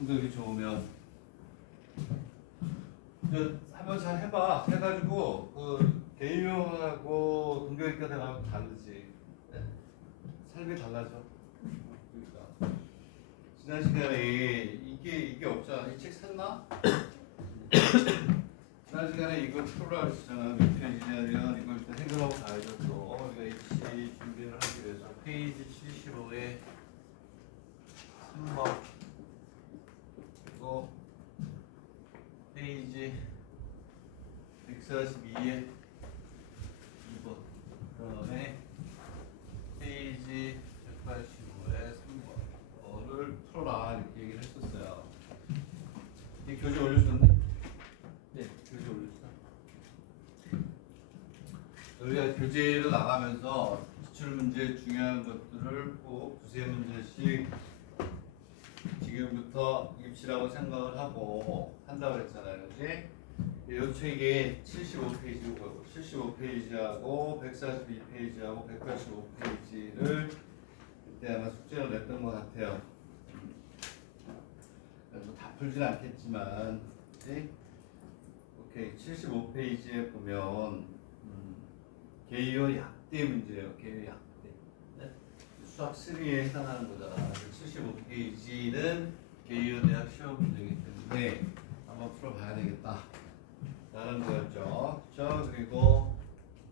성적이 좋으면 한번 잘 해봐. 해가지고 그 개인용하고 동교육과 대하고 다르지. 네? 삶이 달라져. 그러니까 지난 시간에 이게 없잖아. 이 책 샀나? 지난 시간에 이거 풀어라 그랬잖아. 몇 페이지냐면 이걸 일단 해결하고 가야죠. 또 우리가 입시 준비를 하기 위해서 페이지 75에 3번 그리고 페이지 142에 2번 그 다음에 페이지 185에 3번을 풀어라 이렇게 얘기를 했었어요. 이 교재 올려줬니? 네, 교재 올렸어. 우리가 교재를 나가면서 기출문제 중요한 것들을 꼭 두세 문제씩 지금부터 입시라고 생각을 하고 한다고 그랬잖아요. 그지? 이 책이 75페이지고 75페이지하고 142페이지하고 185페이지를 그때 아마 숙제를 냈던 것 같아요. 그래서 다 풀진 않겠지만, 그치? 오케이, 75페이지에 보면 개요 약대 문제예요. 개요 약대. 네? 수학 3에 해당하는 거잖아. 75페이지는 개요 대학 시험 문제이기 때문에 한번 풀어봐야 되겠다. 라는 거였죠. 그렇죠? 그리고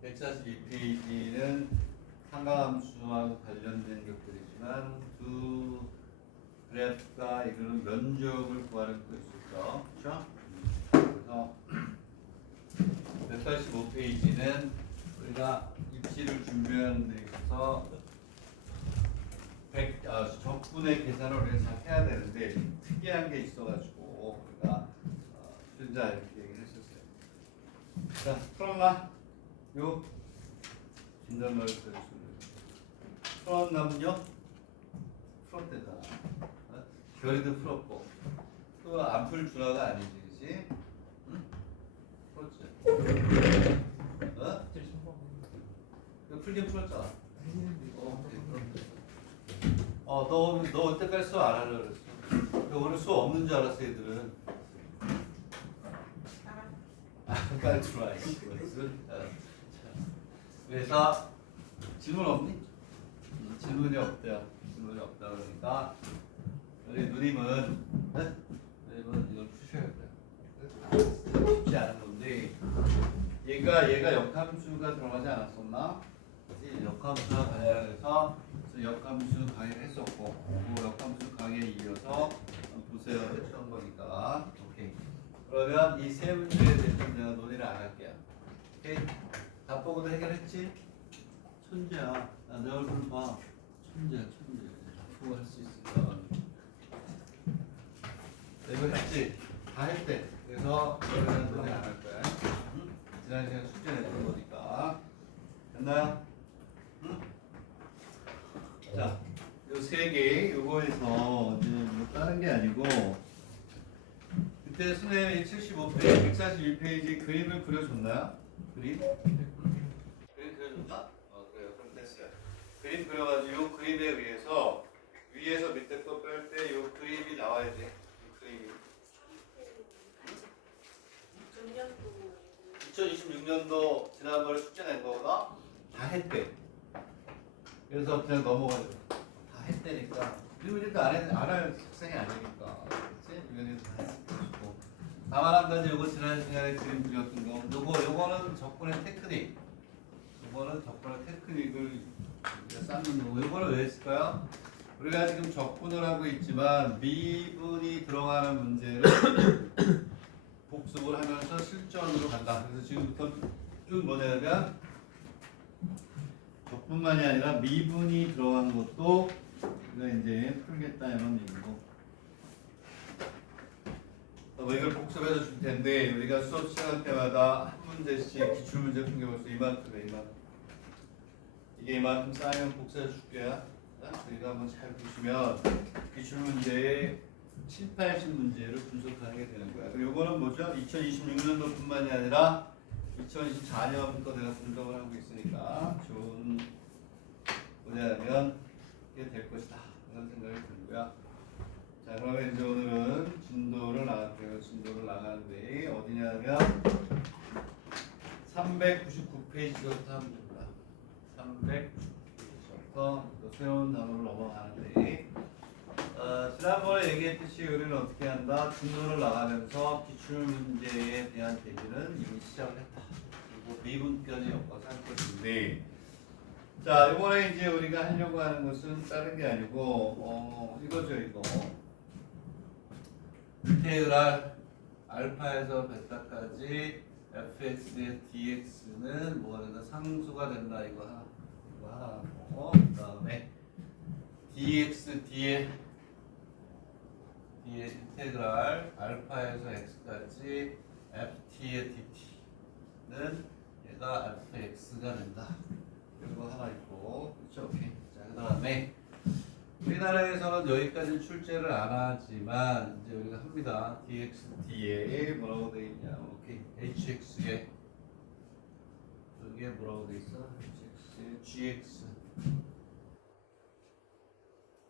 142페이지는 상가함수하고 관련된 것들이지만 두 그래프가 이거는 면적을 구하는 것도 있었죠. 그렇죠? 그래서 185페이지는 우리가 입시를 준비하는 데 있어서 적분의 계산을 우리가 잘 해야 되는데 특이한 게 있어가지고 우리가 준자 이렇게 얘기를 했었어요. 자, 풀었나? 요 진단말을 써주시면 풀었나면요? 풀었대잖아. 결의도 풀었고 또 안 풀 준화가 아니지, 그치? 응? 풀었지? 풀긴 풀었잖아. 너 어때까지 수업 안 하려고 그랬어? 오늘 수업 없는 줄 알았어, 얘들은. 빨리 들어와. 그래서 질문 없니? 질문이 없대요. 질문이 없다 그러니까 우리 누님은 이걸 푸셔야 돼요. 쉽지 않은 건데 얘가 역함수가 들어가지 않았었나? 역함수와 관련해서 역함수 강의를 했었고 그 역함수 강의에 이어서 보세요 했던 거니까 오케이. 그러면 이 세 문제에 대해서 내가 논의를 안 할게요. 오케이? 답보고도 해결했지? 천재야. 내 얼굴 봐. 천재야. 그거 할 수 있을까? 이거 했지? 다 했대. 그래서 이거는 논의 안 할 거야. 응? 지난 시간 숙제 냈던 거니까. 됐나요? 응? 자, 요 세 개, 요거에서 이제 뭐 다른 게 아니고 그때 선생님이 75페이지, 141페이지 그림을 그려줬나요? 그림? 그림 그려줬나? 그래요. 그럼 됐어요. 그림 그려가지고 요 그림에 의해서 위에서 밑에 거 뺄 때 요 그림이 나와야 돼. 이 그림이. 2026년도 지난번에 숙제 낸 거보다 다 했대. 그래서 그냥 넘어가죠. 다 했대니까. 그리고 이제 안 할 학생이 아니니까. 그치? 이거는 다 했을 것이고. 다만 한 가지 요거 지난 시간에 그림 그렸던 거. 요거는 접근의 테크닉. 요거는 접근의 테크닉을 쌓는 거고. 요거는 왜 했을까요? 우리가 지금 적분을 하고 있지만 미분이 들어가는 문제를 복습을 하면서 실전으로 간다. 그래서 지금부터 이건 뭐냐면 적분만이 아니라 미분이 들어가는 것도 우리가 이제 풀겠다 이런 얘기고. 이걸 복습해서 줄 텐데 우리가 수업 시간 때마다 한 문제씩 기출 문제 푼 게 벌써 이만큼에 이만큼. 이게 이만큼 쌓이면 복습해 줄게요. 우리가 한번 잘 보시면 기출 문제의 7, 80문제를 분석하게 되는 거야. 그리고 이거는 뭐죠? 2026년도뿐만이 아니라 2024년부터 내가 분석을 하고 있으니까 좋은 뭐냐면 이게 될 것이다. 그런 생각이 들고요. 자, 그러면 이제 오늘은 하냐면 399페이지부터 하면 됩니다. 399페이지부터 또 새로운 단어로 넘어가는데 지난번에 얘기했듯이 우리는 어떻게 한다? 진도를 나가면서 기출문제에 대한 대비는 이미 시작을 했다. 그리고 미분까지 엮어서 할 것인데 자 이번에 이제 우리가 하려고 하는 것은 다른 게 아니고 이거죠 이거 인테그랄 알파에서 베타까지 fx의 dx는 뭐가 된다? 상수가 된다 이거 하나 하고 그 다음에 dx d의 인테그랄 알파에서 x까지 ft의 dt는 얘가 fx가 된다. 이거 하나 있고 그렇죠? 오케이. 자, 그 다음에 우리나라에서는 여기까지 출제를 안 하지만 이제 우리가 합니다. dx d에 뭐라고 돼 있냐? 오케이. hx에 여기에 뭐라고 돼 있어? hx에 gx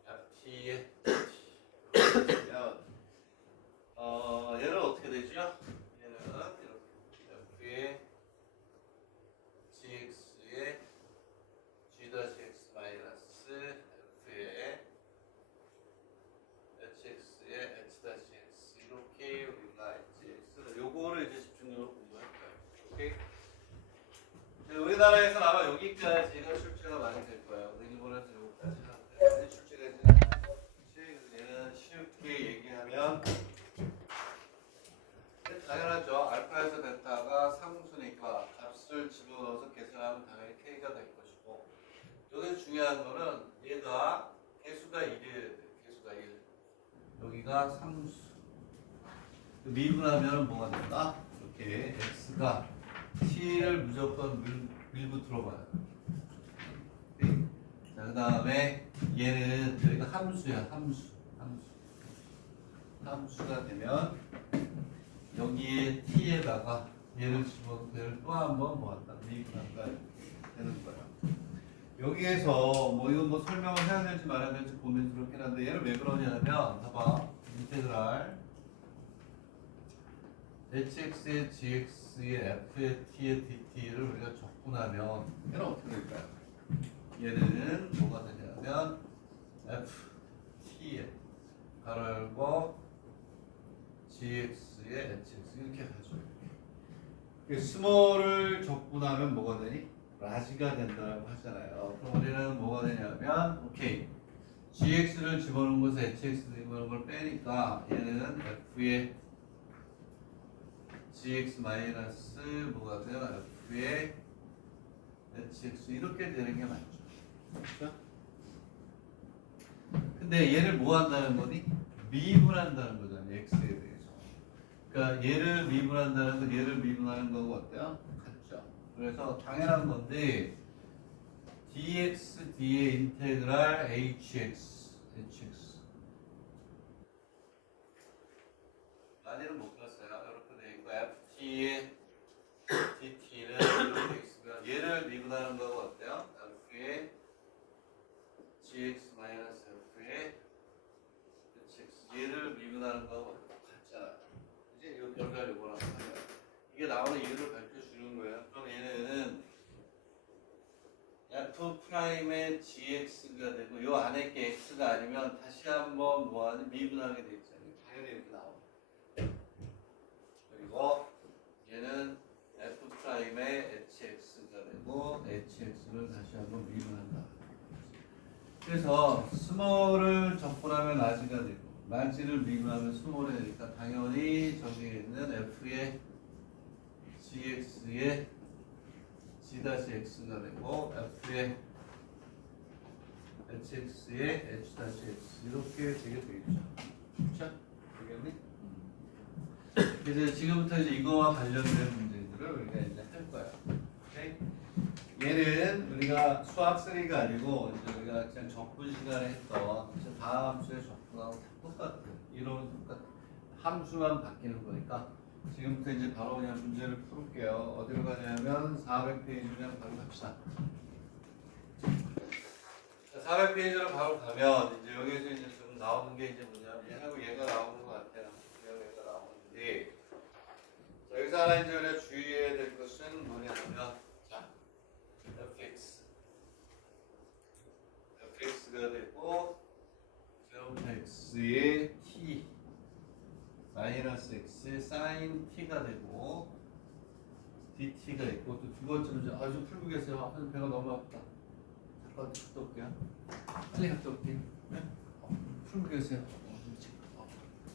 ft에 얘는 어떻게 되죠? 얘는 이렇게 f의 gx에 g-x 마이너스 f의 hx에 h-x 이렇게 우리가 이제 요거를 이제 집중적으로 공부할 거예요. 오케이? 우리나라에서는 아마 여기까지가 출제가 많이 될 거예요. 일본에서 여기까지 하는데 출제가 되지 않아요. 얘는 쉽게 얘기하면 당연하죠. 알파에서 베타가 상수니까 값을 집어넣어서 계산하면 당연히 k가 될 것이고 여기서 중요한 거는 얘가 개수가 1이어야 돼. 개수가 1. 여기가 상수. 미분하면 뭐가 된다? 이렇게 x가 t를 무조건 밀고 들어가요. 자, 그 다음에 얘는 여기가 함수야. 함수가 되면 여기에 t에다가 얘를 집어넣고 얘를 또 한 번 모았다. 미분한다. 되는 거야. 여기에서 뭐 이건 뭐 설명을 해야 될지 말아야 될지 고민스럽긴 한데 얘를 왜 그러냐면 봐봐. 인테그랄 hx의 gx의 f의 t의 dt를 우리가 적분하면 얘는 어떻게 될까요? 얘는 뭐가 되냐면 ft의 가로 열고 gx의 hx 이렇게 가죠. 스몰을 적분하면 뭐가 되니? 라지가 된다고 하잖아요. 그럼 우리는 뭐가 되냐면 오케이 gx를 집어넣은 것에 hx 집어넣은 걸 빼니까 얘는 f의 gx 마이너스 뭐가 돼요? f의 hx 이렇게 되는 게 맞죠. 그렇죠? 근데 얘를 뭐 한다는 거니? 미분한다는 거잖아요. x에 대해서. 그러니까 얘를 미분한다는 거, 얘를 미분하는 거고 어때요? 같죠. 그래서 당연한 건데 dx d의 인테그랄 hx 많이는 못 봤어요. 이렇게 돼 있고 ft의 dt는 이렇게 있으면 얘를 미분하는 거고 어때요? f의 gx 마이너스 f의 hx 얘를 미분하는 거고 같잖아요. 이제 이 결과를 뭐라고 하면 이게 나오는 이유를 밝혀주는 거예요. 그럼 얘는 f 프라임의 gx가 되고 요 안에 게 x가 아니면 다시 한번 뭐하는 미분하게 돼 있잖아요. 당연히 이렇게 나옵니다. 그리고 얘는 f 프라임의 hx가 되고 hx를 다시 한번 미분한다. 그래서 스몰을 적분하면 라지가 되고 라지를 미분하면 스몰이 되니까 당연히 저기에 있는 f의 gx의 g-x가 되고 f의 hx의 h-x 이렇게 되게 되겠죠. 그렇죠? 되겠니? 그래서 지금부터 이제 이거와 관련된 문제들을 우리가 이제 할 거야. 오케이? 얘는 우리가 수학 3가 아니고 이제 우리가 그냥 적분 시간에 했던 다음 함수의 적분하고 다 똑같아. 이론 똑같아. 함수만 바뀌는 거니까 지금부터 이제 바로 그냥 문제를 풀게요. 어디로 가냐면 400페이지 그냥 바로 갑시다. 400페이지로 바로 가면 이제 여기서 이제 좀 나오는 게 이제 뭐냐면 얘하고 얘가 나오는 것 같아요. 얘하고 얘가 나오는데 자, 여기서 하나 이제 우리가 주의해야 될 것은 뭐냐면 자 fx가 되고 제로부터 x의 t 마이너스 x의 sin t가 되고 dt가 있고 또 두 번째는 이제 아주 풀고 계세요. 아, 배가 너무 아프다. 잠깐 갔다 올게요. 빨리 갔다 올게요. 네? 풀고 계세요. 미치겠다. 뭐냐 지금.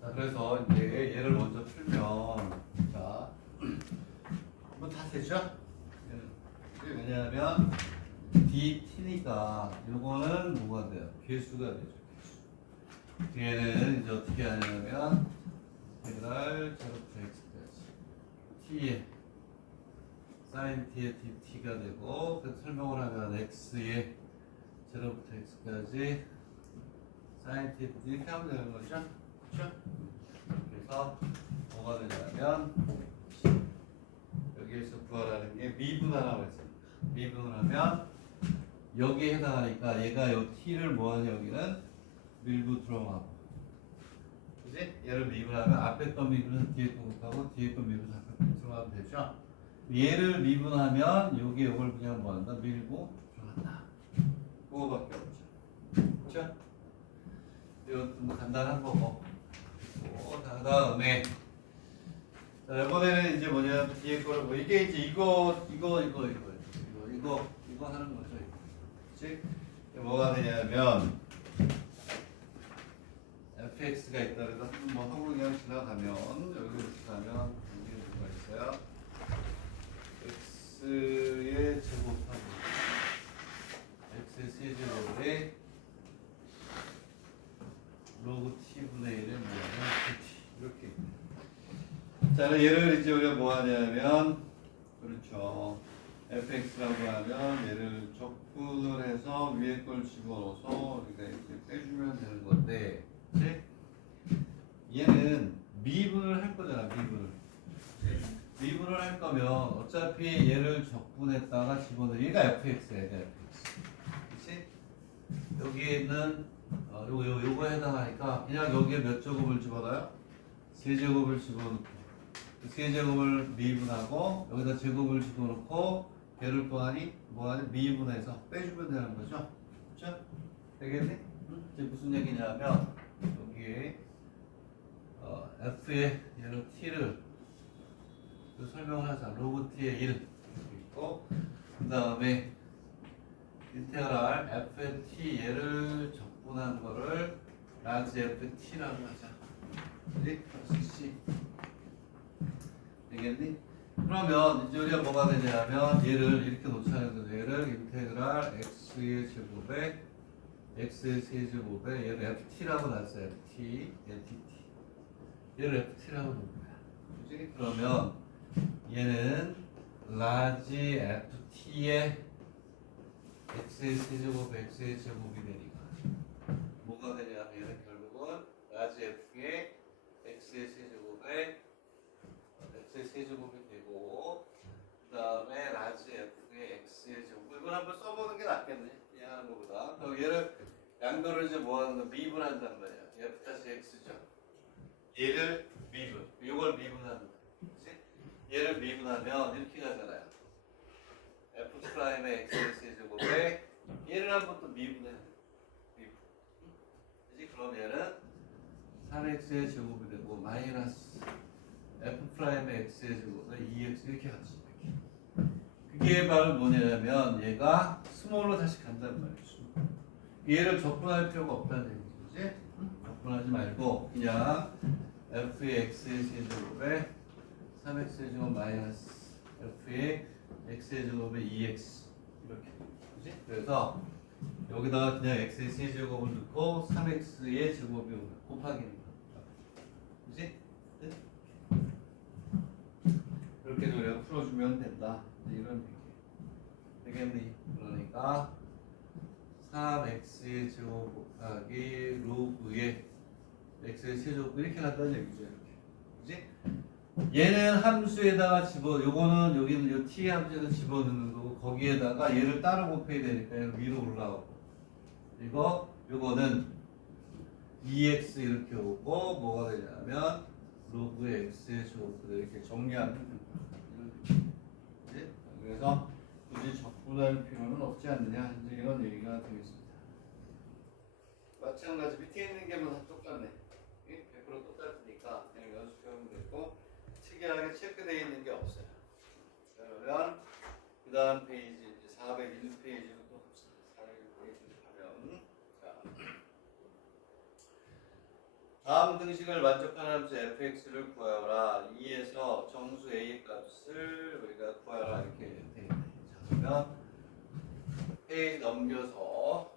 자, 그래서 이제 얘를 먼저 풀면 자, 뭐 다 되죠? 이게 왜냐하면 dt니까 요거는 뭐가 돼요? 괴수가 되죠. 괴수. 뒤에는 이제 어떻게 하냐면 인테그랄 제로부터 x까지 t의 sin t의 dt가 되고 그 설명을 하면 x의 제로부터 x까지 sin t 이렇게 하면 되는 거죠. 그렇죠? 그래서 뭐가 되냐면 여기에서 구하라는 게 미분하라고 했습니다. 미분을 하면 여기에 해당하니까 얘가 요 t를 뭐하냐 여기는 밀고 들어가고 그지? 얘를 미분하면 앞에 거 미분은 뒤에 거 곱하고 뒤에 거 미분은 앞에 거 들어가면 되죠? 얘를 미분하면 여기 요걸 그냥 뭐한다? 밀고 들어간다. 그거밖에 없죠. 그렇죠? 이것도 뭐 간단한 거고. 그다음에 자, 이번에는 이제 뭐냐 뒤에 거를 뭐 이게 이제 이거 하는 거죠. 그렇지? 뭐가 되냐면 fx가 있다 그래서 뭐 하고 그냥 지나가면 여기부터 가면 여기 뭐가 있어요? x의 제곱하고 x의 세제곱에 로그 t분의 1의 뭐냐면 t 이렇게. 자, 얘를 이제 우리가 뭐 하냐면 그렇죠. fx라고 하면 얘를 적분을 해서 위에 걸 집어넣어서 우리가 이렇게 빼주면 되는 건데, 그치? 얘는 미분을 할 거잖아, 미분을. 미분을 할 거면 어차피 얘를 적분했다가 집어넣어. 얘가 fx야, 얘가 fx. 그치? 여기에 있는 요거에 해당하니까 그냥 여기에 몇 제곱을 집어넣어요? 세제곱을 집어넣고 그 세제곱을 미분하고 여기다 제곱을 집어넣고 얘를 또하니 뭐하니 미분해서 빼주면 되는 거죠. 그렇죠? 되겠니? 이제 무슨 얘기냐면 여기에 f의 얘를 t를 설명을 하자. 로그 t의 1 있고 그 다음에 인테그랄 f의 t 얘를 적분한 거를 라지 f의 t라고 하자. 그지? c 되겠니? 그러면 이제 우리가 뭐가 되냐면 얘를 이렇게 놓자는 거죠. 얘를 인테그랄 x의 제곱에 x의 세제곱에 얘를 ft라고 놨어요. ft, 얘 dt. 얘를 ft라고 놓은 거야. 그지? 그러면 얘는 라지 ft의 x의 세제곱 x의 제곱이 되니까 뭐가 되냐면 얘는 결국은 라지 f의 x의 세제곱에 x의 세제곱이 되고 그 다음에 라지 f의 x의 제곱. 이걸 한번 써보는 게 낫겠네. 그냥 하는 것보다. 그럼 얘를 양도를 이제 뭐 하는 거 미분한단 말이야. f 다시 x죠. 얘를 미분. 이걸 미분하는 거야. 그치? 얘를 미분하면 이렇게 가잖아요. f 프라임의 x의 세제곱에 얘를 한번 또 미분해. 미분. 그치? 그럼 얘는 3x의 제곱이 되고 마이너스 f 프라임의 x의 제곱에 2x 이렇게 가지. 그게 바로 뭐냐면 얘가 스몰로 다시 간단 말이죠. 얘를 적분할 필요가 없다는 얘기지. 적분하지 말고 그냥 f의 x의 세제곱에 3x의 제곱 마이너스 f의 x의 제곱에 2x 이렇게. 그지? 그래서 여기다가 그냥 x의 세제곱을 넣고 3x의 제곱이 곱하기니까. 그지? 그렇게 우리가 풀어주면 된다. 이런 얘기. 되겠니? 그러니까 3x의 제곱 곱하기 로그의 x의 세제곱 이렇게 간다는 얘기죠. 이렇게. 그지? 얘는 함수에다가 요거는 여기는 요 t 함수에다 집어넣는 거고 거기에다가 얘를 따로 곱해야 되니까 위로 올라오고 그리고 요거는 2x 이렇게 오고 뭐가 되냐면 로그의 x의 제곱을 이렇게 정리하면 된다. 그지? 그래서 굳이 적분할 필요는 없지 않느냐 이제 이런 얘기가 되겠습니다. 마찬가지 밑에 있는 게 뭐 다 똑같네. 100% 똑같으니까 그냥 연습해보면 되고 특이하게 체크되어 있는 게 없어요. 그러면 그 다음 페이지 이제 401페이지로 또 갑시다. 401페이지로 가면 자, 다음 등식을 만족하는 함수 fx를 구하여라. 2에서 정수 a의 값을 우리가 구하라 이렇게 돼 있네. 자, 그러면 페이지 넘겨서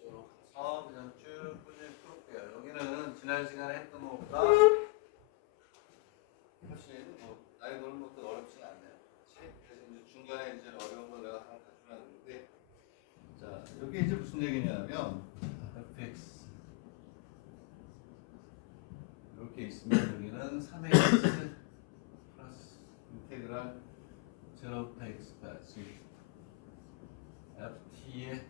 이쪽으로 가서 그냥 쭉 풀게요. 여기는 지난 시간에 했던 것보다 훨씬 난이도는 뭐 어렵진 않네요. 그치? 그래서 이제 중간에 이제 어려운 걸 내가 하나 가져놨는데 자 여기 이제 무슨 얘기냐면 fx 이렇게 있으면 여기는 3x 플러스 인테그랄 0부터 x까지 ft의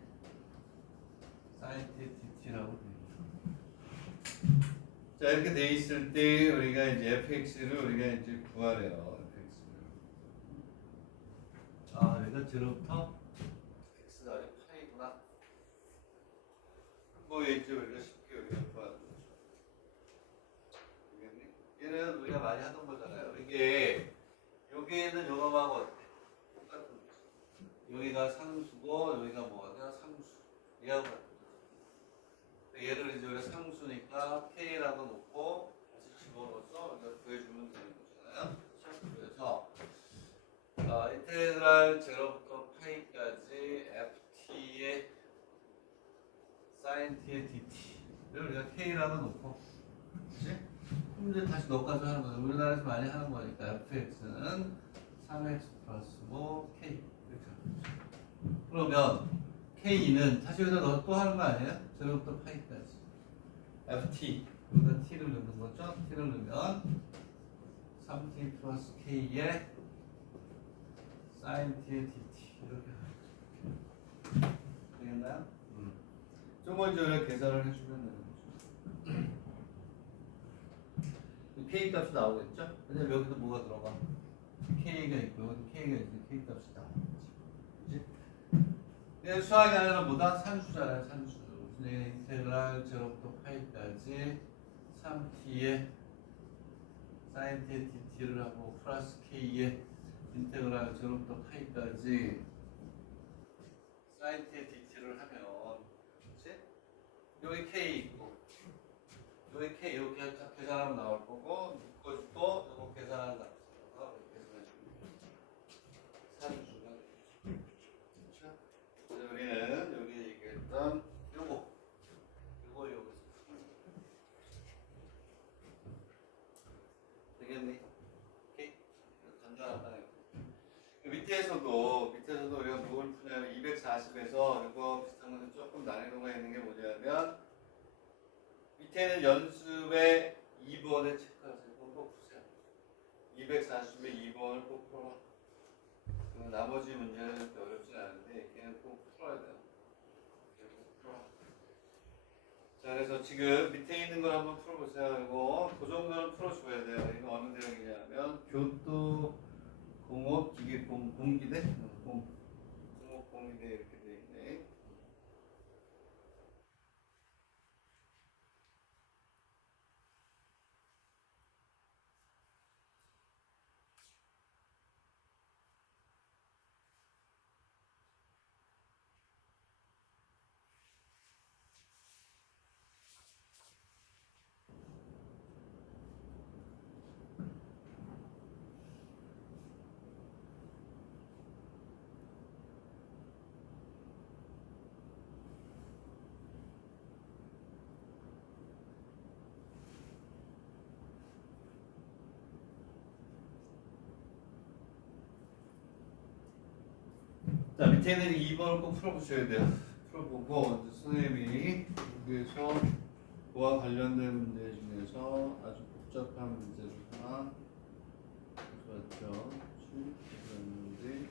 sin t dt라고 됩니다. 자 이렇게 돼 있을 때 우리가 이제 fx를 우리가 이제 구하래요. fx를. 아 여기가 0부터 x가 아니고 파이구나. 뭐 있죠 우리가 쉽게 우리가 구하는 거. 얘는 우리가 많이 하던 거잖아요. 이게 여기에는 요놈하고 어때? 똑같은 거죠. 여기가 상수고 여기가 뭐가 상수. 얘하고 같은 거죠. 얘를 이제 우리가 상수니까 K라고 놓고 다시 집어넣어서 우리가 구해주면 되는 거잖아요. 그래서 인테그랄 제로부터 파이까지 ft의 sin t의 dt를 우리가 K라고 놓고, 그치? 그럼 이제 다시 넣어가지고 하는 거죠. 우리나라에서 많이 하는 거니까 fx는 3x 플러스 5 k 이렇게 하는 거죠. 그러면 k는 다시 여기다 또 하는 거 아니에요? 제로부터 파이까지 ft 여기다 t를 넣는 거죠. t를 넣으면 3t 플러스 k의 sin t의 dt 이렇게 하는 거죠. 되겠나요? 조금 이제 우리가 계산을 해주면 되는 거죠. k 값이 나오겠죠? 왜냐면 여기도 뭐가 들어가? k가 있고 여기도 k가 있으니 k 값이 나오겠지. 그치? 얘는 수학이 아니라 뭐다? 산수잖아요. 산수. 인테그랄 제로부터 파이까지 3t의 sin t의 dt를 하고 플러스 k의 인테그랄 제로부터 파이까지 sin t의 dt를 하면, 그치? 여기 k 있고 여기 k 이렇게 계산하면 나올 거고, 묶어주고 이거 계산하는 값 산수가 되겠죠. 그렇죠? 그래서 우리는 여기 얘기했던 요거 되겠니? 오케이? 간단하다. 밑에서도 우리가 뭘 푸냐면 240에서 이거 비슷한 것은 조금 난이도가 있는 게 뭐냐면, 밑에는 연습의 2번에 체크하세요. 꼭 푸세요. 240의 2번을 꼭 풀어. 나머지 문제는 그렇게 어렵진 않은데 걔는 꼭 풀어야 돼요. 꼭 풀어. 자, 그래서 지금 밑에 있는 걸 한번 풀어보세요. 이거 그 정도는 풀어줘야 돼요. 이거 어느 내용이냐면 교토 공업 기계공 공기대 공업 공기대 이렇게 돼 있네. 자, 밑에 있는 2번을 꼭 풀어보셔야 돼요. 풀어보고 이제 선생님이 여기에서 그와 관련된 문제 중에서 아주 복잡한 문제 중 하나 가져왔죠. 출제했는데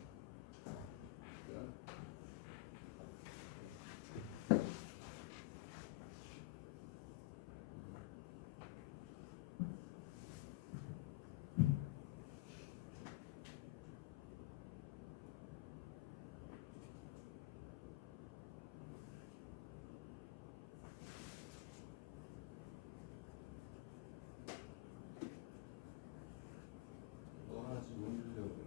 뭐 하나씩 올리려고요.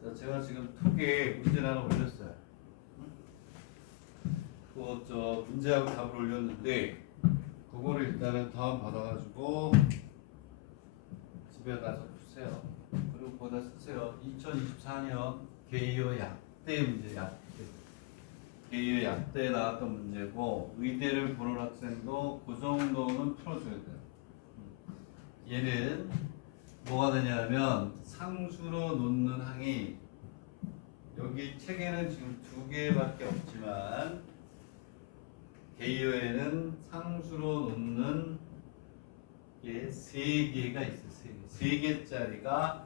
자, 제가 지금 톡에 문제를 하나 올렸어요. 그거 문제하고 답을 올렸는데 그거 요거를 일단은 다운 받아가지고 집에 가서 푸세요. 그리고 거기다 쓰세요. 2024년 개요 약대 문제, 약대. 개요 약대에 나왔던 문제고 의대를 보는 학생도 그 정도는 풀어줘야 돼요. 얘는 뭐가 되냐면 상수로 놓는 항이 여기 책에는 지금 2개밖에 없지만 개요에는 상수로 놓는 게 3개가 있어요. 3개짜리가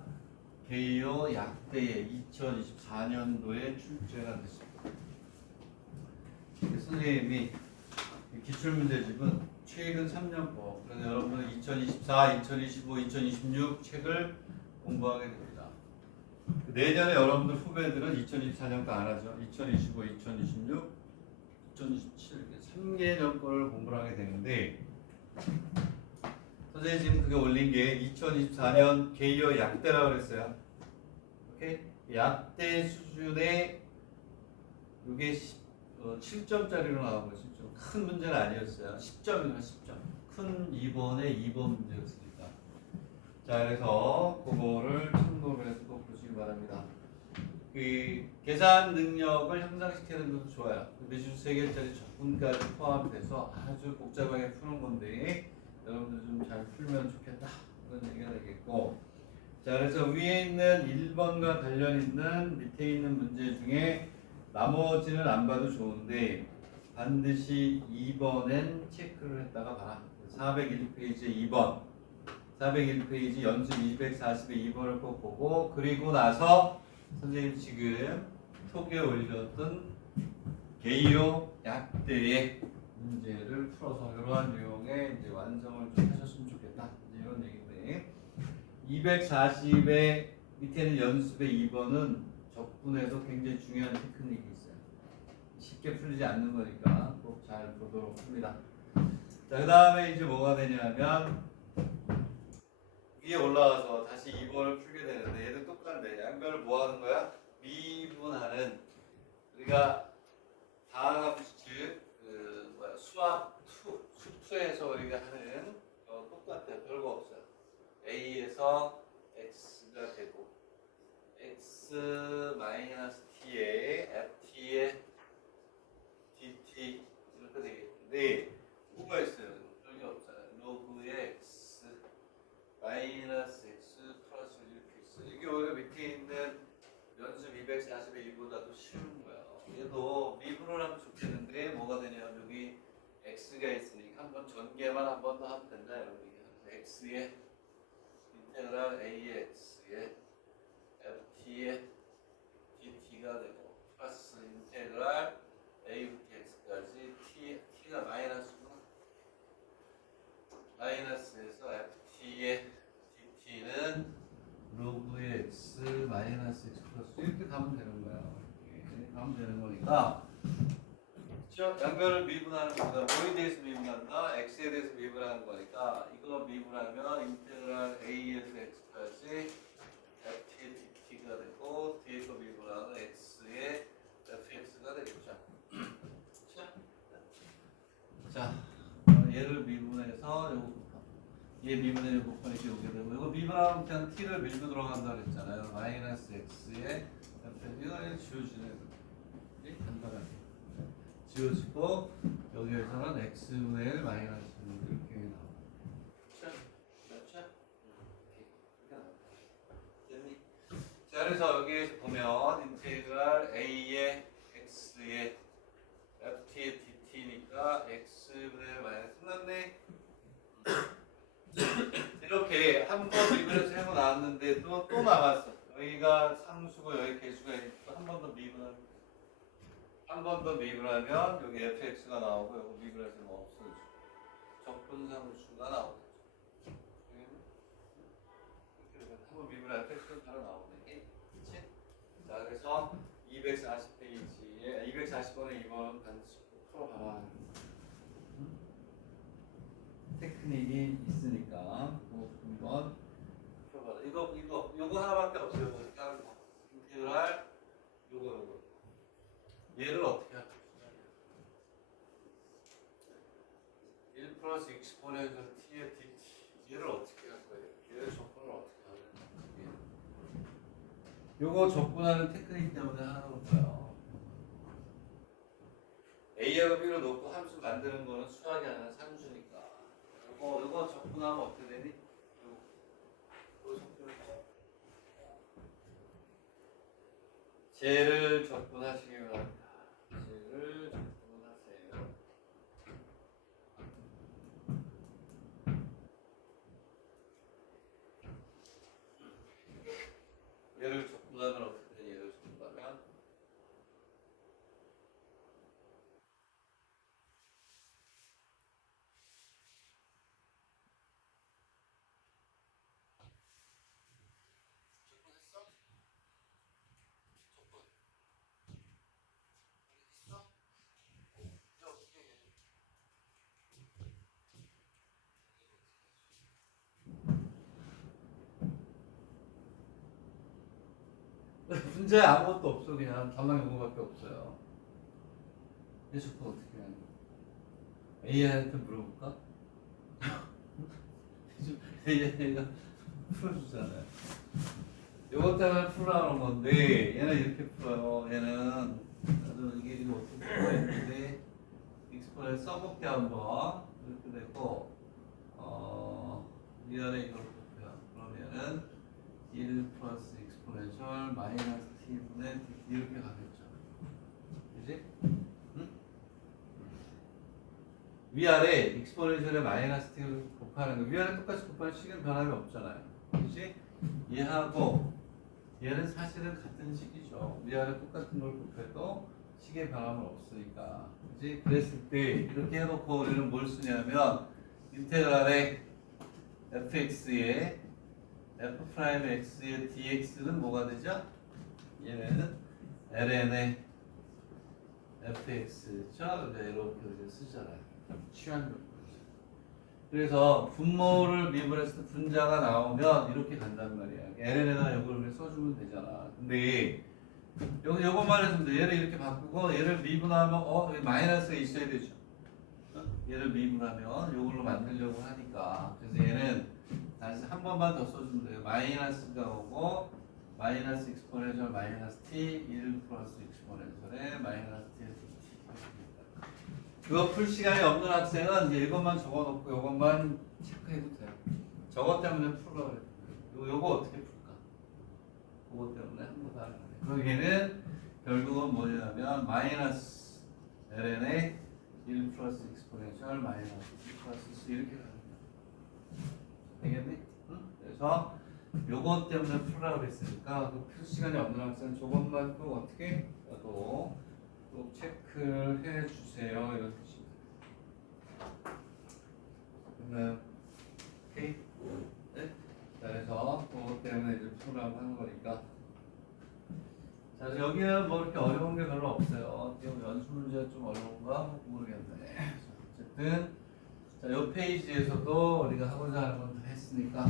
개요 약대에 2024년도에 출제가 됐습니다. 선생님이 기출문제집은 최근 3년 거, 그래서 여러분은 2024, 2025, 2026 책을 공부하게 됩니다. 내년에 여러분들 후배들은 2024년도 안 하죠. 2025, 2026, 2027 3개년 거를 공부를 하게 되는데 선생님 지금 그게 올린 게 2024년 개요 약대라고 그랬어요. 오케이? 약대 수준의 이게 7점짜리로 나온 거죠. 큰 문제는 아니었어요. 10점이면 10점. 큰 2번에 2번 문제였으니까. 자, 그래서 그거를 참고를 해서 꼭 보시기 바랍니다. 그 계산 능력을 향상시키는 것도 좋아요. 매주 3개짜리 적분까지 포함돼서 아주 복잡하게 푸는 건데 여러분들 좀 잘 풀면 좋겠다. 그런 얘기가 되겠고. 자, 그래서 위에 있는 1번과 관련 있는 밑에 있는 문제 중에 나머지는 안 봐도 좋은데 반드시 2번엔 체크를 했다가 봐라. 401페이지 2번 401페이지 연습 240의 2번을 꼭 보고 그리고 나서 선생님 지금 톡에 올렸던 개요 약대의 문제를 풀어서 이러한 내용의 이제 완성을 좀 하셨으면 좋겠다. 이제 이런 얘기인데 240의 밑에는 연습의 2번은 적분에서 굉장히 중요한 테크닉이 있어요. 쉽게 풀리지 않는 거니까 꼭 잘 보도록 합니다. 자, 그 다음에 이제 뭐가 되냐면 위에 올라가서 다시 2번을 풀게 되는데 얘도 똑같네. 양변을 뭐 하는 거야? 미분하는 우리가 다항과 부식 그 뭐야 수학 2, 수투에서 우리가 하는 똑같아요. 별거 없어요. A에서 X가 되고 X 마이너스 T에 FT에 DT 이렇게 되겠는데 뭐가 있어요? 별게 없잖아요. 로그의 X 마이너스 X 플러스 이렇게 있어. 이게 오히려 밑에 있는 연습 240의 1보다도 쉬운 거예요. 얘도 미분을 하면 좋겠는데 뭐가 되냐면 여기 X가 있으니까 한번 전개만 한 번 더 하면 된다 이런 얘기예요. X의 인테그랄 A의 X의 FT의 DT가 되고 플러스 인테그랄 A부터 X까지 T가 마이너스구나. 마이너스에서 FT의 DT는 로그의 X 마이너스 X 플러스 이렇게 가면 되는 거예요. 이렇게 가면 되는 거니까 그렇죠? 양변을 미분하는 겁니다. 뭐에 대해서 미분한다? X에 대해서 미분하는 거니까 이거 미분하면 인테그랄 A에서 X까지 FT의 DT가 되고 뒤에 거 미분하면 X의 FX가 되겠죠. 자, 얘를 미분해서 요거 얘 미분해 요거 곱하기 오게 되고 이거 미분하면 그냥 t를 밀고 들어간다 그랬잖아요. 마이너스 x에 이거 지워지네. 간단하게 지워지고 여기에서는 x분의 1 마이너스 이렇게 나와요. 그렇죠? 됐니? 자, 그래서 여기에서 보면 인테그랄 a의 x의 ft의 dt니까 x분의 1 마이너스 끝났네. 이렇게 한 번 미분해서 해고 나왔는데도 또 남았어. 여기가 상수고 여기 개수가 있고 한 번 더 미분하면 한 번 더 미분하면 여기 fx가 나오고 여기 미분해서 뭐 없어지죠. 적분상수가 나오겠죠. 한 번 미분하면 fx가 바로 나오네. 그치? 자, 그래서 240페이지에 240번에 2번 반드시 풀어봐라. 테크닉이 있으니까 한번 펴봐라. 이거 하나밖에 없어요. 다른 거. 인테그랄 요거. 얘를 어떻게 할까? 1 플러스 60 요거 접근하는 테크닉 때문에 하는 거예요. A하고 B로 놓고 함수 만드는 거는 수학이 아니라 산수니까. 요거 접근하면 어떻게 되니? 요거 접근하죠. 쟤를 접근하시기 바랍니다. 쟤를 접근하세요. 얘를 접근하면 어떻게 되니? 얘를 접근하면 접근했어? 접근. 있어? 이제 어떻게 해? 문제 아무것도 없어. 그냥 답만 요거밖에 없어요. 이 접근 어떻게 하는 거야? AI한테 물어볼까? AI가 풀어주잖아요. 요것 때문에 풀어나오는 건데 얘는 이렇게 풀어요. 얘는 나도 이게 이거 어떻게 풀어야 되는데 익스포를 써볼게 한번. 이렇게 되고 위아래 이걸 볼게요. 그러면은 1 플러스 익스포넨셜 마이너스 t분의 dt 이렇게 가겠죠. 그지? 응? 위아래 익스포넨셜에 마이너스 t를 곱하는 거 위아래 똑같이 곱하는 식은 변함이 없잖아요. 그지? 얘하고 얘는 사실은 같은 식이죠. 위아래 똑같은 걸 곱해도 식의 변함은 없으니까. 그지? 그랬을 때 이렇게 해놓고 우리는 뭘 쓰냐면 인테그랄의 fx의 f'x의 dx는 뭐가 되죠? 얘는 ln의 fx죠? 이렇게 우리가 쓰잖아요. 취한 그래서 분모를 미분했을 때 분자가 나오면 이렇게 간단 말이야. ln에다가 이걸 써주면 되잖아. 근데 여기 요것만 했으면 돼. 얘를 이렇게 바꾸고 얘를 미분하면 여기 마이너스가 있어야 되죠. 얘를 미분하면 이걸로 만들려고 하니까. 그래서 얘는 다시 한 번만 더 써주면 돼요. 마이너스가 오고 마이너스 익스포넨셜 마이너스 t 1 플러스 익스포넨셜에 마이너스 t 그거 풀 시간이 없는 학생은 이제 이것만 적어놓고 이것만 체크해도 돼요. 저것 때문에 풀어 그래. 요거 어떻게 풀까? 그것 때문에 한 번 더 하는 거예요. 그럼 얘는 결국은 뭐냐면 마이너스 ln의 1 플러스 익스포넨셜 마이너스 t 플러스 이렇게 가는 거야. 되겠니? 응? 그래서 요것 때문에 풀으라고 그랬으니까 풀 시간이 없는 학생은 저것만 꼭 어떻게 또 체크를 해주세요. 이런 뜻입니다. 그러면 오케이? 네? 자, 그래서 그것 때문에 이제 풀으라고 하는 거니까. 자, 여기는 뭐 이렇게 어려운 게 별로 없어요. 연수 문제가 좀 어려운가 모르겠네. 자, 어쨌든 자, 요 페이지에서도 우리가 하고자 하는 건 다 했으니까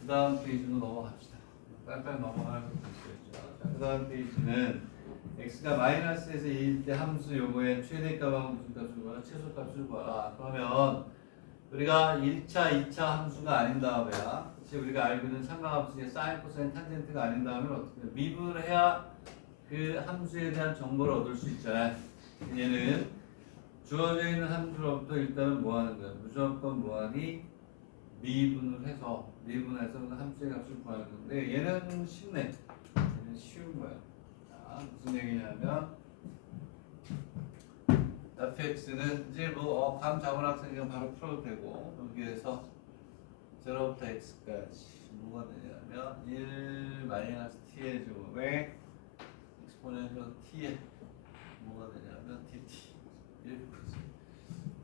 그 다음 페이지로 넘어갑시다. 빨리빨리 넘어가는 것도 있어야죠. 자, 그 다음 페이지는 x가 마이너스에서 2일 때 함수 요거의 최대값하고 무슨 값을 구하라? 최소값을 구하라. 그러면 우리가 1차, 2차 함수가 아닌 다음에야 우리가 알고 있는 삼각함수 중에 사인, 코사인, 탄젠트가 아닌 다음에 어떻게 미분을 해야 그 함수에 대한 정보를 얻을 수 있잖아요. 얘는 주어져 있는 함수로부터 일단은 뭐 하는 거야? 무조건 뭐하니? 미분해서 그 함수의 값을 구하는 건데 얘는 쉽네. 얘는 쉬운 거야. 자, 무슨 얘기냐면 fx는 이제 뭐 감 잡은 학생이면 바로 풀어도 되고 여기에서 0부터 x까지 뭐가 되냐면 1 마이너스 t의 제곱에 익스포넨셜 t에 뭐가 되냐면 dt 1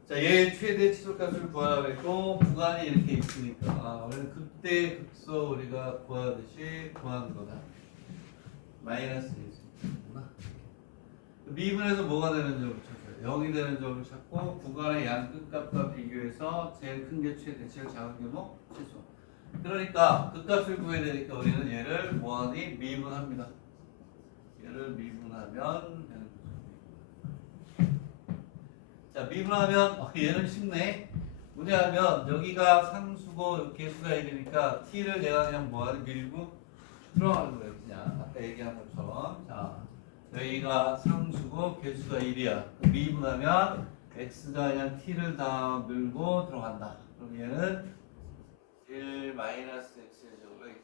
자, 얘 최대 치솔값을 구하라고 했고 구간이 이렇게 있으니까 우리는 극대 극소 우리가 구하듯이 구하는 거다. 마이너스 1이구나. 미분에서 뭐가 되는 점을 찾아요. 0이 되는 점을 찾고 구간의 양 끝값과 비교해서 제일 큰 게 최대, 제일 작은 게 뭐? 최소. 그러니까 극값을 구해야 되니까 우리는 얘를 뭐하니? 미분합니다. 얘를 미분하면 되는 거죠. 자, 미분하면 얘는 쉽네. 뭐냐면 여기가 상수고 개수가 1이니까 t를 내가 그냥 뭐하니? 밀고 들어가는 거예요. 그냥 아까 여기가 상수고 개수가 1이야. 미분하면 x가 그냥 t를 다 밀고 들어간다. 그럼 얘는 1 마이너스 x의 제곱에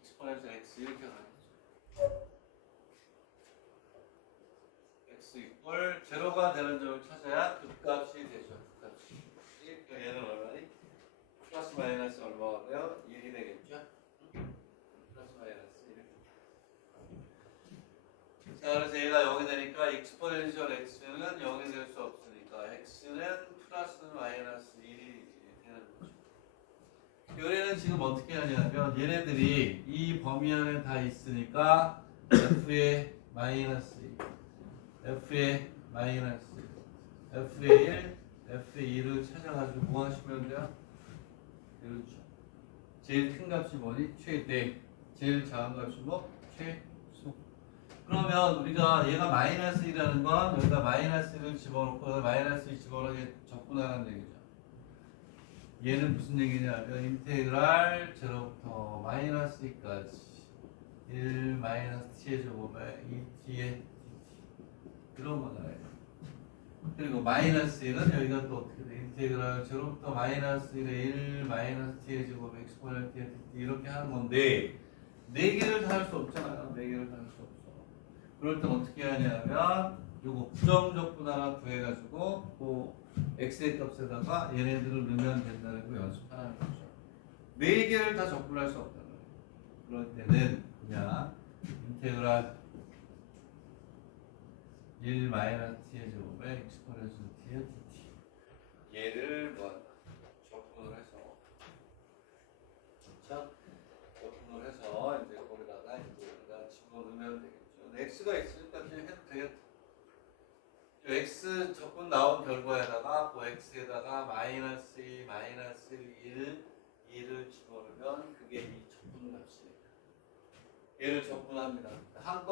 익스포넨셜 x 이렇게 가겠죠. x 이꼴 제로가 되는 점을 찾아야 극값이 되죠. 극값이. 그러니까 얘는 얼마니? 플러스 마이너스 얼마가 돼요? 1이 되겠죠? 플러스 마이너스 1. 자, 그래서 얘가 0이 되니까 익스포넨셜 x는 0이 될 수 없으니까 x는 플러스 마이너스 1이 되는 거죠. 요래는 지금 어떻게 하냐면 얘네들이 이 범위 안에 다 있으니까 f의 마이너스 2, f의 마이너스 1, f의 1, f의 2를 찾아가지고 뭐 하시면 돼요? 그렇죠. 제일 큰 값이 뭐니? 최대. 제일 작은 값이 뭐? 최소. 그러면 우리가 얘가 마이너스 2라는 건 여기다 마이너스 1을 집어넣고 마이너스 2 집어넣게 적분하는 얘기죠. 얘는 무슨 얘기냐면 인테그랄 제로부터 마이너스 2까지 1 마이너스 t의 제곱에 2t의 그런 거잖아요. 그리고 마이너스 1은 여기가 또 어떻게 돼? 인테그랄 제로부터 마이너스 1에 1 마이너스 t의 제곱에 엑스포넨트 t의 dt 이렇게 하는 건데 4개를 다 할 수 없잖아요. 4개를 다 할 수 없어. 그럴 땐 어떻게 하냐면 요거 부정적분 하나 구해가지고 그 x의 값에다가 얘네들을 넣으면 된다는 거 연습하는 거죠. 4개를 다 적분할 수 없다는 거예요. 그럴 때는 그냥 인테그랄 1 마이너스 t의 제곱에 엑스포넨트 t의 dt 얘를 뭐 적분을 해서 그렇죠? 적분을 해서 이제 거기다가 집어넣으면 되겠죠. x가 있으니까 그냥 해도 되겠다. x 적분 나온 결과에다가 그 x에다가 마이너스 2, 마이너스 1, 2를 집어넣으면 그게 이 적분 값이니까 얘를 적분합니다. 한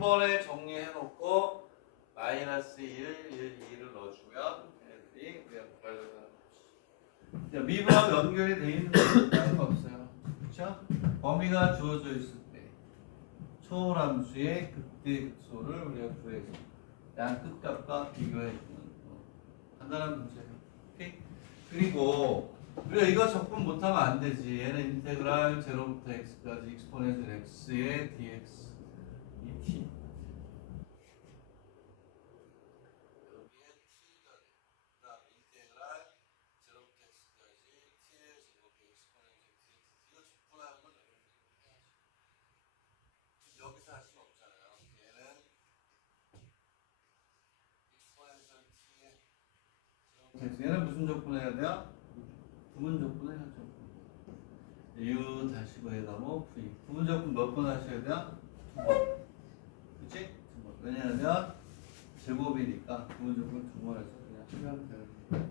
번에 정리해놓고 마이너스 1, 2를 넣어주면 얘들이 그냥 구하려고 하는 거지. 미분하고 연결이 돼 있는 거 다른 거 없어요. 그렇죠? 범위가 주어져 있을 때 초함수의 극대 극소를 우리가 구해서 양 끝값과 비교해주는 간단한 문제예요. 오케이? 그리고 우리가 이거 적분 못하면 안 되지. 얘는 인테그랄 0부터 x까지 익스포넨셜 x의 dx dt 여기에 t가 돼. 그 다음에 인테그랄 0부터 x까지 t의 제곱에 익스포넨셜 dt 이거 적분하는 건 여기서 할 수는 없잖아요. 얘는 얘는 무슨 적분해야 돼요? 부분 적분해야죠. u 다시 뭐에다 뭐 v 부분 적분 몇 번 하셔야 돼요? 2번. 그치? 2번. 왜냐하면 제곱이니까 부분 적분 2번 해서 그냥 하면 되는 거예요.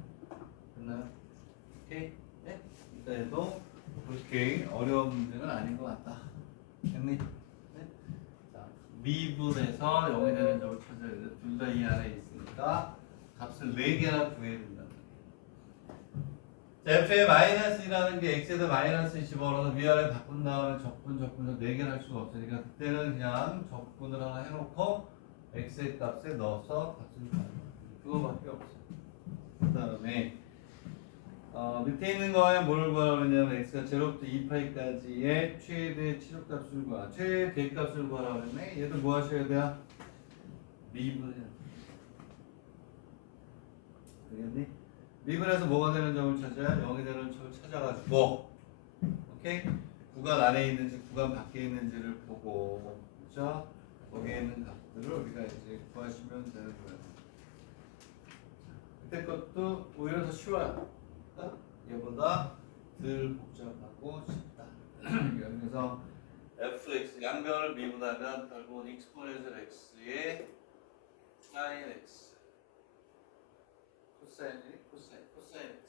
됐나요? 오케이? 네? 이따 해도 그렇게 어려운 문제는 아닌 것 같다. 됐니? 네? 자, 미분에서 0이 되는 점을 찾아야 돼. 둘 다 이 안에 있으니까 값을 4개나 구해야 된다. f의 마이너스라는 게 x에다 마이너스 집어넣어서 위아래 바꾼 다음에 적분 4개를 할 수가 없으니까 그때는 그냥 적분을 하나 해놓고 x의 값에 넣어서 값을 구하는 거예요. 그거밖에 없어요. 그 다음에 밑에 있는 거에 뭘 구하라고 했냐면 x가 0부터 2파이까지의 최대 치료값을 구하 최대 값을 구하라고 했네. 얘도 뭐 하셔야 돼요? 미분해요. 알겠니? 미분에서 뭐가 되는 점을 찾아야 0이 되는 점을 찾아가지고 오케이? 구간 안에 있는지 구간 밖에 있는지를 보고 그렇죠? 거기에 있는 값들을 우리가 이제 구하시면 되는 거예요. 그때 것도 오히려 더 쉬워요. 얘보다 덜 복잡하고 쉽다. 그래서 fx 양변을 미분하면 결국은 익스포넨셜 x의 sin x 코사인 x 코사인 x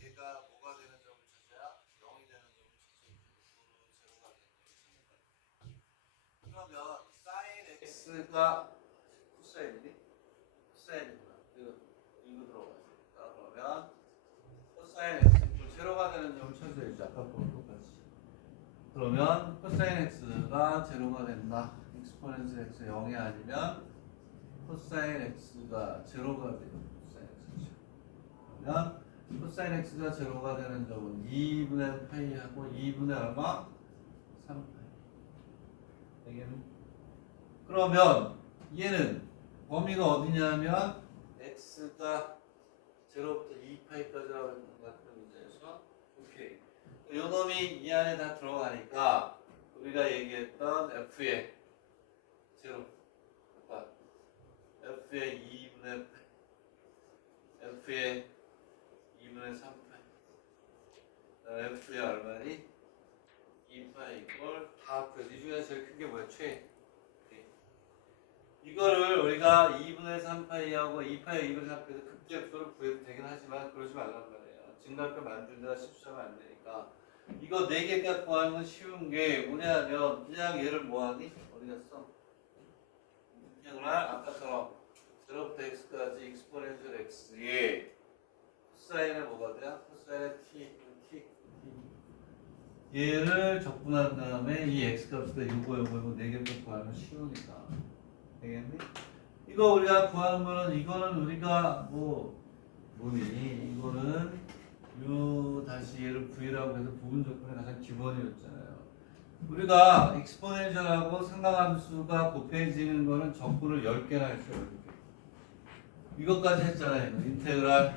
얘가 뭐가 되는 점을 찾아야 0이 되는 점을 찾아야 제로가 되는 점을 찾아야 그러면 sin x가 코사인이니? 코사인이구나. 이거 들어가니까 그러면 코사인 x 제로가 되는 점을 찾아야지. 아까 보는 똑같이 그러면 코사인 x가 제로가 된다. 익스포넨셜 x 0이 아니면 코사인 x가 제로가 돼요. 코사인 x. 그러면 코사인 x가 제로가 되는 점은 2분의 파이하고 2분의 얼마? 3파이. 되겠니? 그러면 얘는 범위가 어디냐면 x가 제로부터 2파이까지라고 했던 것 같은 문제에서 오케이. 이 놈이 이 안에 다 들어가니까 우리가 얘기했던 f의 제로 f의 2분의 f의 2분의 3파이 f의 얼마니? 2파이 이걸 다 합해서 이 중에서 제일 큰 게 뭐야? 최. 이거를 우리가 2분의 3파이하고 2파이 2분의 3파이에서 극제수를 구해도 되긴 하지만 그러지 말란 말이에요. 증가표 만들다가 실수하면 안 되니까 이거 4개 갖고 하는 건 쉬운 게 뭐냐면 그냥 얘를 뭐하니? 어디 갔어? 인테그랄 아까처럼 0부터 x까지 익스포넨셜 x에 코사인에 뭐가 돼요? 코사인에 t 얘를 적분한 다음에 이 x 값을 요거 4개 갖고 하면 쉬우니까 되겠니? 이거 우리가 구하는 거는 이거는 우리가 뭐니? 이거는 U 다시 얘를 V라고 해서 부분 조건의 가장 기본이었잖아요. 우리가 익스포넨셜하고 상당함수가 곱해지는 거는 적분을 10개나 했어요. 이것까지 했잖아요. 인테그랄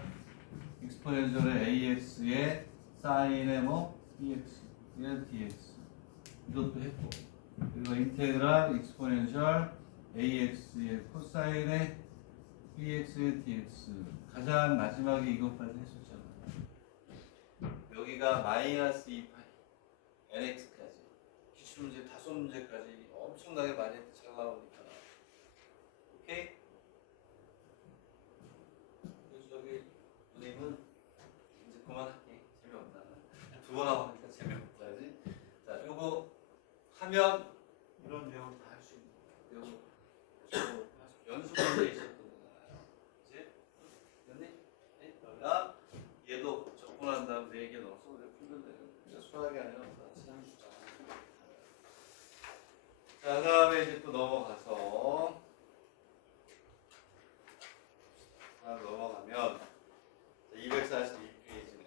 익스포넨셜의 AX의 사인의 EX, 얘는 DX 이것도 했고 그리고 인테그랄 익스포넨셜 AX의 코사인의 BX의 DX 가장 마지막에 이것까지 했었잖아요. 여기가 마이너스 2파이 NX까지 기출문제 5문제까지 엄청나게 많이 잘 나오니까 오케이? 그래서 여기 누님은 이제 그만할게. 재미없다. 2번 하고 하니까 재미없다지. 자, 요거 하면 이런 내용 다 할 수 있는 거예요. 요거 연습 문제 있었던 거잖아요. 그치? 됐니? 네? 그러면 얘도 적분한 다음 4개 넣어서 우리가 풀면 되는 거예요. 수학이 아니라 참 숫자. 자, 그 다음에 이제 또 넘어가서 넘어가면 242페이지네.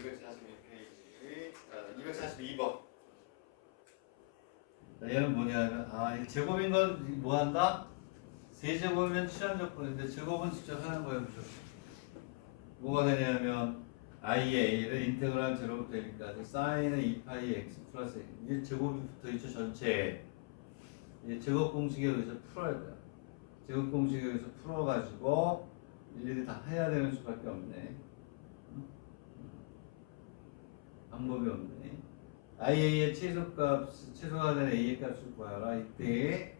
242페이지. 242번. 얘는 뭐냐면 이 제곱인 건 뭐 한다? 세제곱이면 취한적분인데 제곱은 직접 하는 거예요. 무조건. 뭐가 되냐면 i의 a를 인테그랄 제로부터 1까지 사인의 2파이 x 플러스 a. 이제 제곱이 붙어 있죠. 전체에. 이제 제곱 공식에 의해서 풀어야 돼요. 제곱 공식에 의해서 풀어가지고 일일이 다 해야 되는 수밖에 없네. 방법이 없네. IA의 최소가 되는 A의 값을 구하라. 이때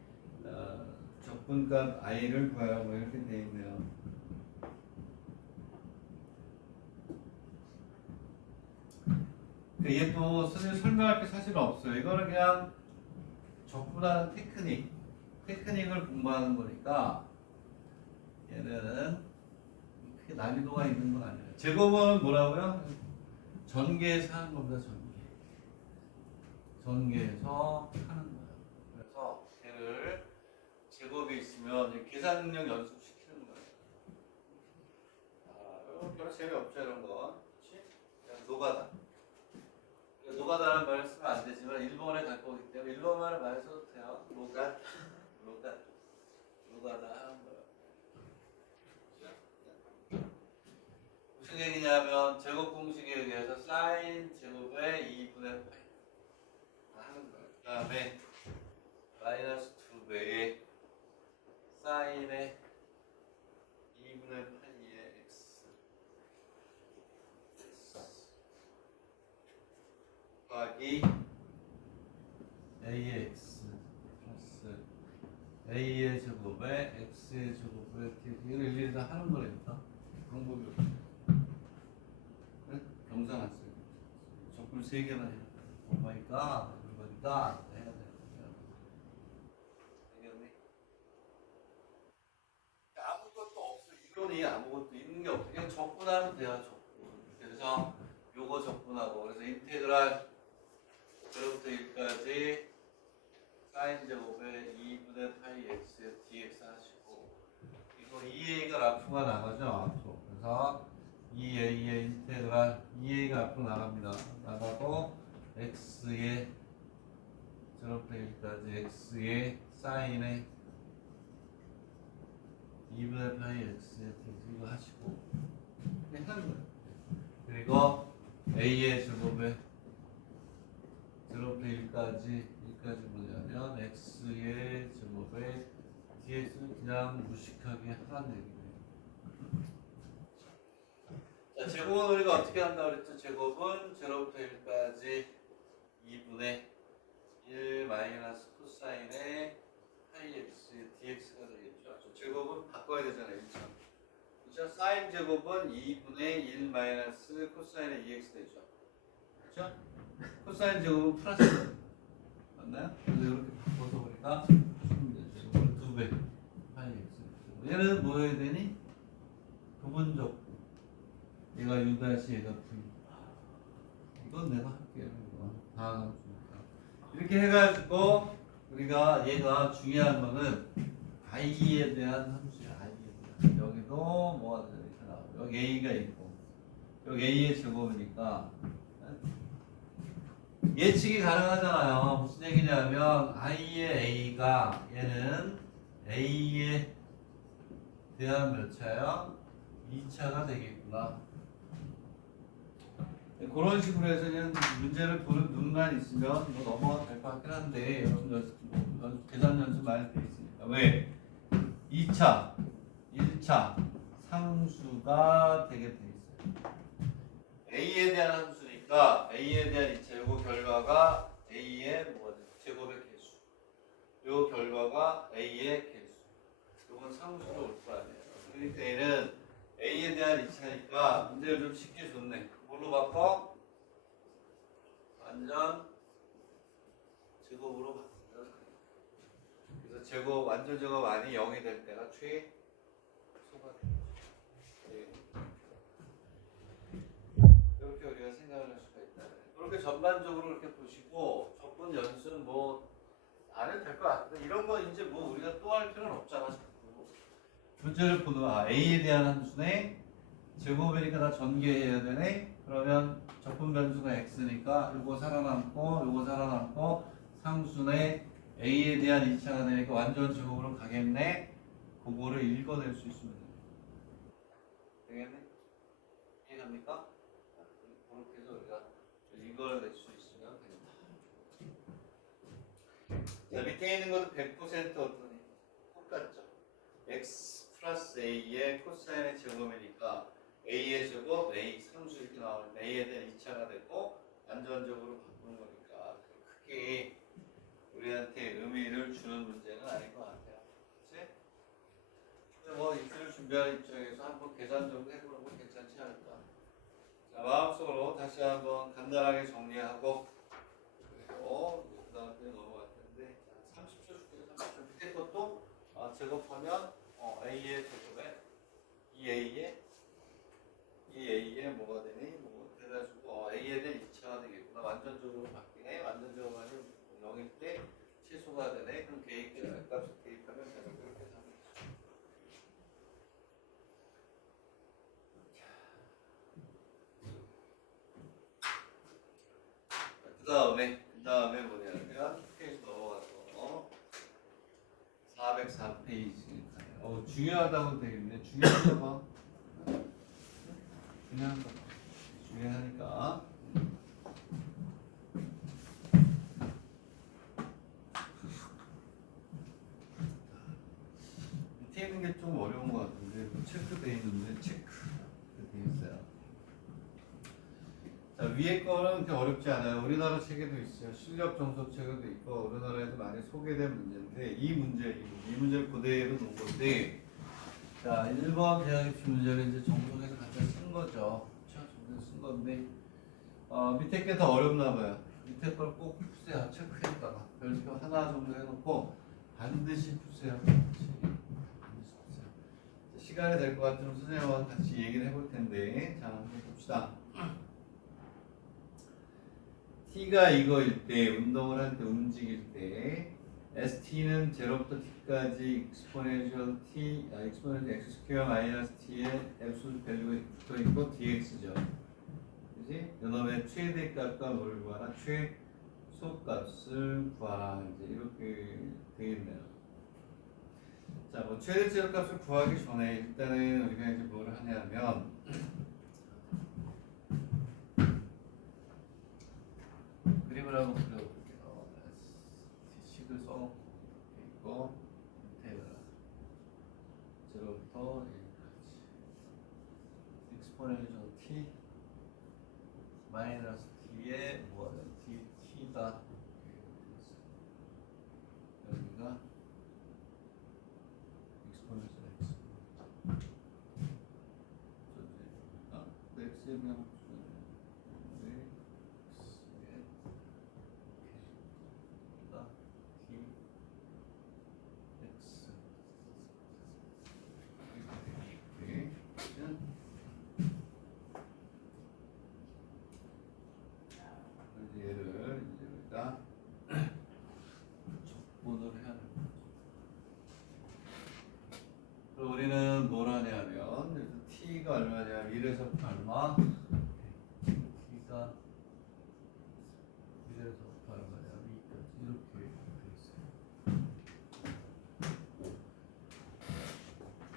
적분값 I를 구하라. 뭐 이렇게 되어 있네요. 이게 또 설명할 게 사실은 없어요. 이거는 그냥 적분하는 테크닉을 공부하는 거니까 얘는 크게 난이도가 있는 건 아니에요. 제곱은 뭐라고요? 전개해서 하는 겁니다. 전개해서 하는 거예요. 그래서 걔를 제곱이 있으면 계산 능력 연습시키는 거예요. 이런 별로 재미없죠 이런 거. 그렇지? 그냥 노가다. 노가다라는 말을 쓰면 안 되지만 일본에 갈 거기 때문에 일본말을 많이 써도 돼요. 노가다 하는 거예요. 무슨 얘기냐면 제곱 공식에 의해서 사인 제곱의 2분의 파이 하는 거예요. 그 다음에 마이너스 2배의 사인의 2분의 파이의 x 더하기 a의 x 플러스 a의 제곱에 x의 제곱에 이걸 일일이 다 하는 거니까 방법이 없어. 네? 경상 안 써요. 적분 3개나 해야 돼. 오마이갓 그러니까 해야 돼. 알겠니? 아무것도 없어. 이론이 아무것도 있는 게 없어. 그냥 적분하면 돼요. 적분. 그래서 요거 적분하고 그래서 2a가 앞으로 나갑니다. 나가고 x의 제로부터 1까지 x의 사인에 2분의 파이 x의 이거 하시고 그냥 하는 거예요. 그리고 a의 제곱에 제로부터 1까지 뭐냐면 x의 제곱에 dx는 그냥 무식하게 하라는 얘기예요. 자, 제곱은 우리가 어떻게 한다고 그랬죠? 제곱은 제로부터 1까지 2분의 1 마이너스 코사인의 파이 x의 dx가 되겠죠. 제곱은 바꿔야 되잖아요. 1차. 그렇죠? 사인 제곱은 2분의 1 마이너스 코사인의 2x 되죠. 그렇죠? 코사인 제곱은 플러스 맞나요? 그래서 이렇게 바꿔서 보니까 제곱은 2배 파이 x. 얘는 뭐 해야 되니? 부분적. 얘가 u 다시 얘가 v. 이건 내가 할게요. 이거 다 이렇게 해가지고 우리가 얘가 중요한 거는 i에 대한 함수야. i에 대한. 여기도 뭐가 이렇게 나오고 여기 a가 있고 여기 a의 제곱이니까 예측이 가능하잖아요. 무슨 얘기냐면 i의 a가 얘는 a에 대한 몇 차야? 2차가 되겠구나. 그런 식으로 해서 그냥 문제를 보는 눈만 있으면 뭐 넘어가도 될 것 같긴 한데 여러분 계산 연습 많이 돼 있으니까 왜? 2차, 1차 상수가 되게 돼 있어요. a에 대한 함수니까 a에 대한 2차 요거 결과가 a의 뭐가 돼? 제곱의 개수. 요 결과가 a의 개수. 요건 상수로 올 거 아니에요. 그러니까 얘는 a에 대한 2차니까 문제를 좀 쉽게 줬네. 뭘로 바꿔? 완전 제곱으로 바꿔. 그래서 제곱 완전 제곱 아니 0이 될 때가 최소가 되죠. 이렇게 우리가 생각을 할 수가 있다. 그렇게 전반적으로 이렇게 보시고 접근 연습은 뭐 안 해도 될 것 같은데 이런 거 이제 뭐 우리가 또 할 필요는 없잖아. 자꾸. 문제를 보는 a에 대한 함수네. 제곱이니까 다 전개해야 되네. 그러면 적분 변수가 x니까 요거 살아남고 상수네 a에 대한 2차가 되니까 완전 제곱으로 가겠네. 그거를 읽어낼 수 있으면 되겠네. 이해갑니까? 그렇게 해서 우리가 읽어낼 수 있으면 됩니다. 자, 밑에 있는 것도 100% 어떠니? 똑같죠. x 플러스 a의 코사인의 제곱이니까 a의 제곱, a 상수 이렇게 나오는데 a에 대한 2차가 되고 완전적으로 바꾸는 거니까 크게 우리한테 의미를 주는 문제는 아닌 것 같아요. 그치? 근데 뭐 입시를 준비하는 입장에서 한번 계산적으로 해보는 건 괜찮지 않을까. 자, 마음속으로 다시 한번 간단하게 정리하고 그리고 그 다음에 넘어갈 텐데 30초 줄게요. 30초 밑에 것도 제곱하면 a의 제곱에 2a에 뭐가 되니? 뭐 그래가지고 a에 대한 2차가 되겠구나. 완전적으로 바뀌네. 완전적으로 하니 0일 때 최소가 되네. 그럼 값을 대입하면 되는 그렇게 하면 되죠. 그 다음에 뭐냐면 페이지 넘어가서 404페이지. 중요하다고 되겠네. 중요하니까. 밑에 있는 게 좀 어려운 것 같은데 체크돼 있는데 체크 돼 있어요. 자, 위에 거는 그렇게 어렵지 않아요. 우리나라 책에도 있어요. 실력 정석 책에도 있고 우리나라에도 많이 소개된 문제인데 이 문제를 그대로 놓은 건데 자, 1번 대학입시 문제를 이제 정석에서 갖다 쓴 거죠. 그렇죠? 정석에서 쓴 건데 밑에 게 더 어렵나 봐요. 밑에 걸 꼭 푸세요. 체크해다가 별표 하나 정도 해놓고 반드시 푸세요. 반드시 푸세요. 시간이 될 것 같으면 선생님과 같이 얘기를 해볼 텐데 자, 한번 봅시다. t가 이거일 때, 운동을 할 때, 움직일 때 st는 0부터 t까지 exponential x 스퀘어 마이너스 t의 absolute value가 붙어있고 dx죠. 그지? 이놈의 최대값과 뭘 구하라? 최소값을 구하라. 이제 이렇게 되겠네요. 자, 뭐 최대 최소값을 구하기 전에 일단은 우리가 이제 뭘 하냐면 그림을 한번 그려볼게요. 식을 써놓고 있고 밑에다가 0부터 1까지 익스포넨셜 t 마이너스 t에 뭐하냐 t가 여기가 익스포넨셜 x x에 그냥 우리는 뭘 하냐면 t가 얼마냐 1에서부터 얼마 t가 1에서부터 얼마냐 2까지 이렇게 돼 있어요.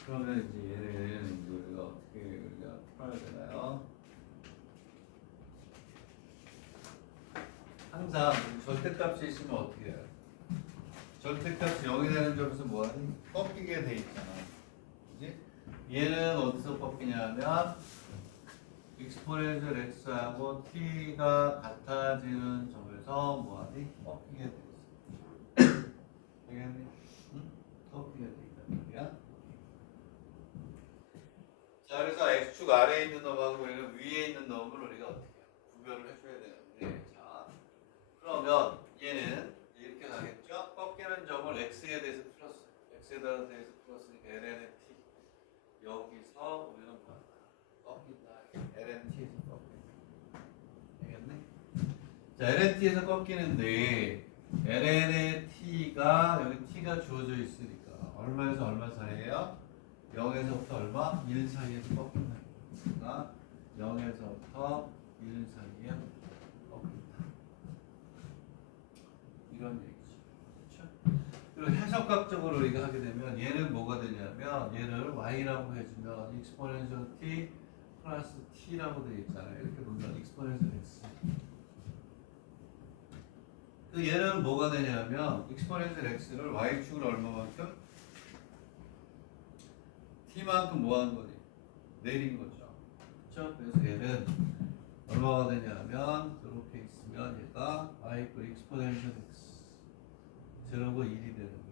그러면 이제 얘는 이제 우리가 어떻게 풀어야 되나요? 항상 절대값이 있으면 어떻게 해요? 절대값이 0이 되는 점에서 뭐하니? 꺾이게 돼 있잖아. 얘는 어디서 꺾이냐면 익스포넨셜 x하고 t가 같아지는 점에서 뭐하니? 꺾이게 돼 있어. 되겠니? 응? 꺾이게 돼 있단 말이야. 자, 그래서 x축 아래에 있는 놈하고 우리는 위에 있는 놈을 우리가 어떻게 해요? 구별을 해줘야 되는데, 자, 그러면 얘는 이렇게 가겠죠? 꺾이는 점을 x에 대해서 풀었어요. x에 대해서 풀었으니까 ln의 t 여기서 우리는 뭐야? 꺾인다. LNT에서 꺾인다. 알겠네? 자, LNT에서 꺾이는데 LN의 T가 여기 T가 주어져 있으니까 얼마에서 얼마 사이에요? 0에서부터 얼마? 1 사이에서 꺾인다. 그러니까 0에서부터 1 사이에 꺾인다. 이런 얘기죠. 그리고 해석학적으로 우리가 하게 되면 얘는 뭐가 되냐면 얘를 y라고 해주면 익스포넨셜 t 플러스 t라고 되어 있잖아요. 이렇게 보면 익스포넨셜 x. 그 얘는 뭐가 되냐면 익스포넨셜 x를 y축을 얼마만큼? t만큼 뭐 하는 거니? 내린 거죠. 그렇죠? 그래서 얘는 얼마가 되냐면 이렇게 있으면 얘가 y 익스포넨셜 x 제로고 1이 되는 거예요.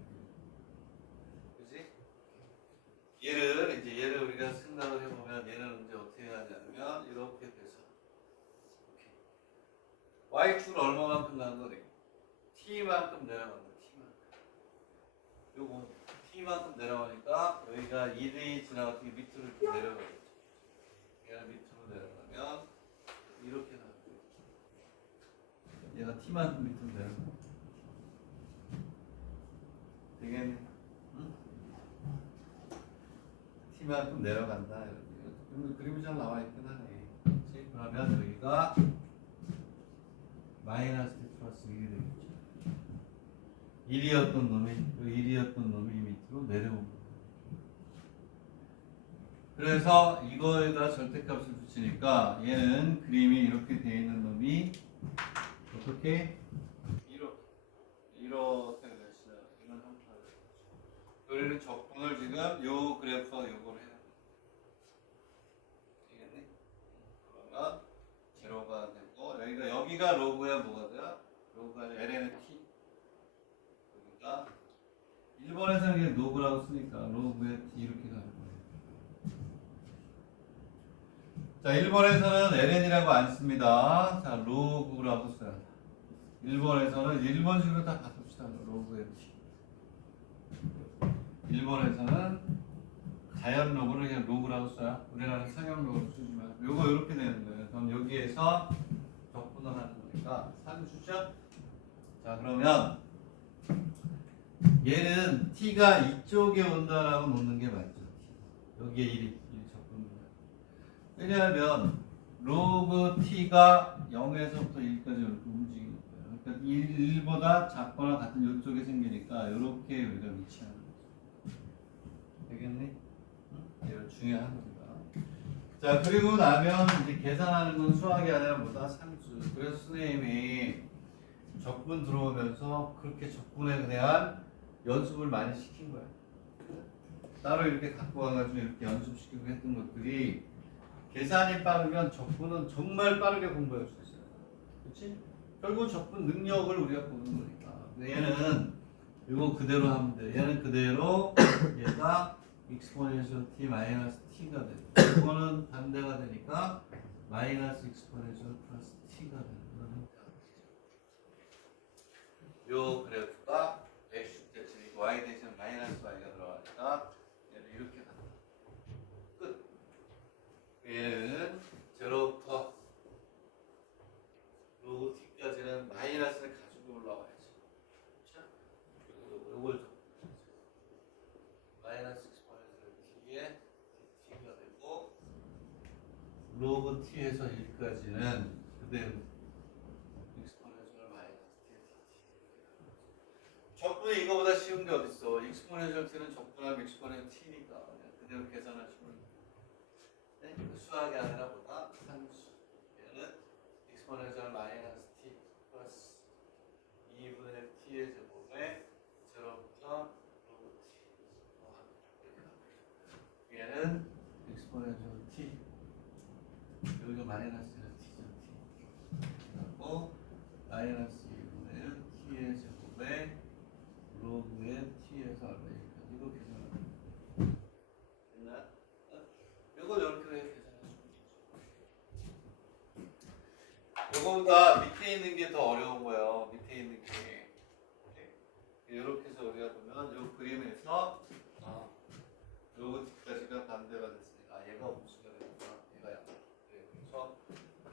그지? 얘를 우리가 생각을 해보면 얘는 이제 어떻게 하냐면 이렇게 돼서 y축을 얼마만큼 나는 거래? t만큼 내려간다. t만큼. 요거 t만큼 내려가니까 여기가 1이 지나가서 밑으로 이렇게 내려가겠죠. 얘가 밑으로 내려가면 이렇게 나는 거예요. 얘가 t만큼 밑으로 내려가. 되겠니? 응? t만큼 내려간다. 그림이 잘 나와 있긴 하네. 그렇지? 그러면 여기가 마이너스 t 플러스 1이 되겠죠. 1이었던 놈이 밑으로 내려온 거예요. 그래서 이거에다 절대값을 붙이니까 얘는 그림이 이렇게 되어 있는 놈이 어떻게? 이렇게 됐어요. 이런 형태로. 우리는 적분을 지금 요 그래프와 요걸 해요. 알겠니? 그러면 제로가 되고 여기가 로그야 뭐가 돼요? 로그가 ln의 t. 여기가 1번에서는 그냥 로그라고 쓰니까 로그의 t 이렇게 가는 거예요. 자, 1번에서는 ln이라고 안 씁니다. 자, 로그라고 써요. 1번에서는 1번식으로 다 바꿉시다. 로그의 t. 1번에서는 자연 로그를 그냥 로그라고 써요. 우리나라는 상형 로그를 쓰지만 요거 이렇게 되는 거예요. 그럼 여기에서 적분을 하는 거니까 3주죠? 자, 그러면 얘는 t가 이쪽에 온다라고 놓는 게 맞죠. 여기에 1이 적분입니다. 왜냐하면 로그 t가 0에서부터 1까지 이렇게 움직이는 거예요. 그러니까 1보다 작거나 같은 이쪽에 생기니까 이렇게 우리가 위치하는 거죠. 되겠니? 응? 이거 중요한 겁니다. 자, 그리고 나면 이제 계산하는 건 수학이 아니라 뭐다? 산수. 그래서 선생님이 적분 들어오면서 그렇게 적분에 대한 연습을 많이 시킨 거야. 따로 이렇게 갖고 와가지고 이렇게 연습시키고 했던 것들이 계산이 빠르면 적분은 정말 빠르게 공부할 수 있어요. 그렇지? 결국 적분 능력을 우리가 보는 거니까. 근데 얘는 이거 그대로 하면 돼. 얘는 그대로 얘가 exponential t 마이너스 t가 돼. 이거는 반대가 되니까 마이너스 exponential 플러스 t가 되는 그런 형태가 되죠. 요 그래프가 x 대칭이고 y 대칭 마이너스 y가 들어가니까 얘는 이렇게 간다. 끝. 얘는 제로부터 로그 t까지는 마이너스를 가지고 올라와야지. 그렇죠? 요걸 좀 마이너스 exponential t에 t가 되고 로그 t에서 1까지는 그대로 exponential 마이너스 t. 적분이 이거보다 쉬운 게 어딨어. exponential t는 적분하면 exponential t니까 그냥 그대로 계산하시면 네? 수학이 아니라 보다 산수. 얘는 exponential 마이너스 t 플러스 2분의 t의 제곱에 제로부터 로그 t. 얘는 exponential t. 여기가 마이너스는 t죠, t. 그리고 마이너스 2분의 t의 제곱에 로그의 t에서 얼마니까 이거 계산하면 됐나? 이거 이렇게 계산하시면 되죠. 요거보다 밑에 있는 게 더 어려운 거예요. 밑에 있는 게 이렇게 해서 우리가 보면 요 그림에서 로그 t까지가 반대가 됐으니까 얘가 음수가 되니까 얘가 약간 그래서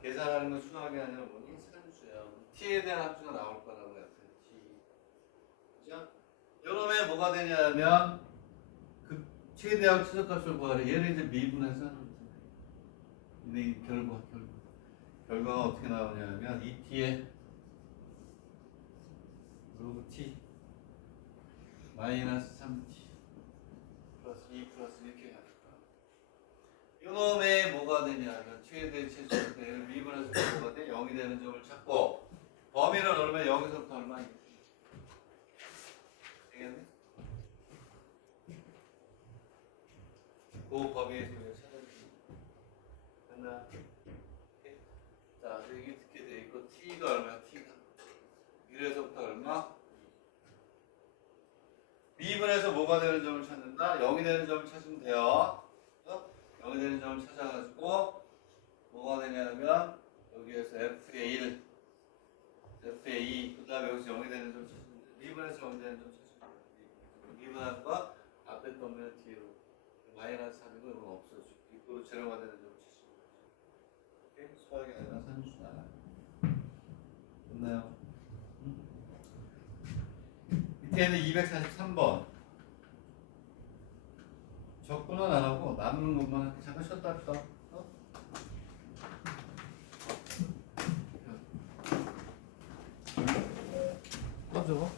계산하는 건 수학이 아니라 뭐니? 산수야. t에 대한 함수가 나올 거라고 했어요. t. 그죠? 요놈에 뭐가 되냐면 그 최대한 최소값을 구하래. 얘를 이제 미분해서 하는 거잖아요. 근데 이 결과가 어떻게 나오냐면 2t에 로그 t 마이너스 3t 플러스 2 플러스 이렇게 가니까 요놈에 뭐가 되냐면 최대 최소 대를 미분해서 뭐가 돼? 0이 되는 점을 찾고 범위를 얼마 0에서부터 얼마 되겠네? 그 범위에서 우리가 찾아주는 됐나? 자, 여기 어떻게 돼 있고 t가 얼마야? t가 1에서부터 얼마? 미분해서 뭐가 되는 점을 찾는다? 0이 되는 점을 찾으면 돼요. 0이 되는 점을 찾아가지고 뭐가 되냐면 여기에서 f의 1, f의 2, 그 다음에 여기서 0이 되는 점 찾으면 돼요. 미분해서 0이 되는 점 찾으면 돼요. 미분한 거 앞에 떠면 뒤로 마이너스 3이고 이건 없어지고 이거로 제로가 되는 점을 찾으면 돼요. 오케이? 수학이 아니라 산수다. 됐나요? 밑에는 243번. 적분은 안 하고 남는 것만 잠깐 쉬었다 합시다. 저거?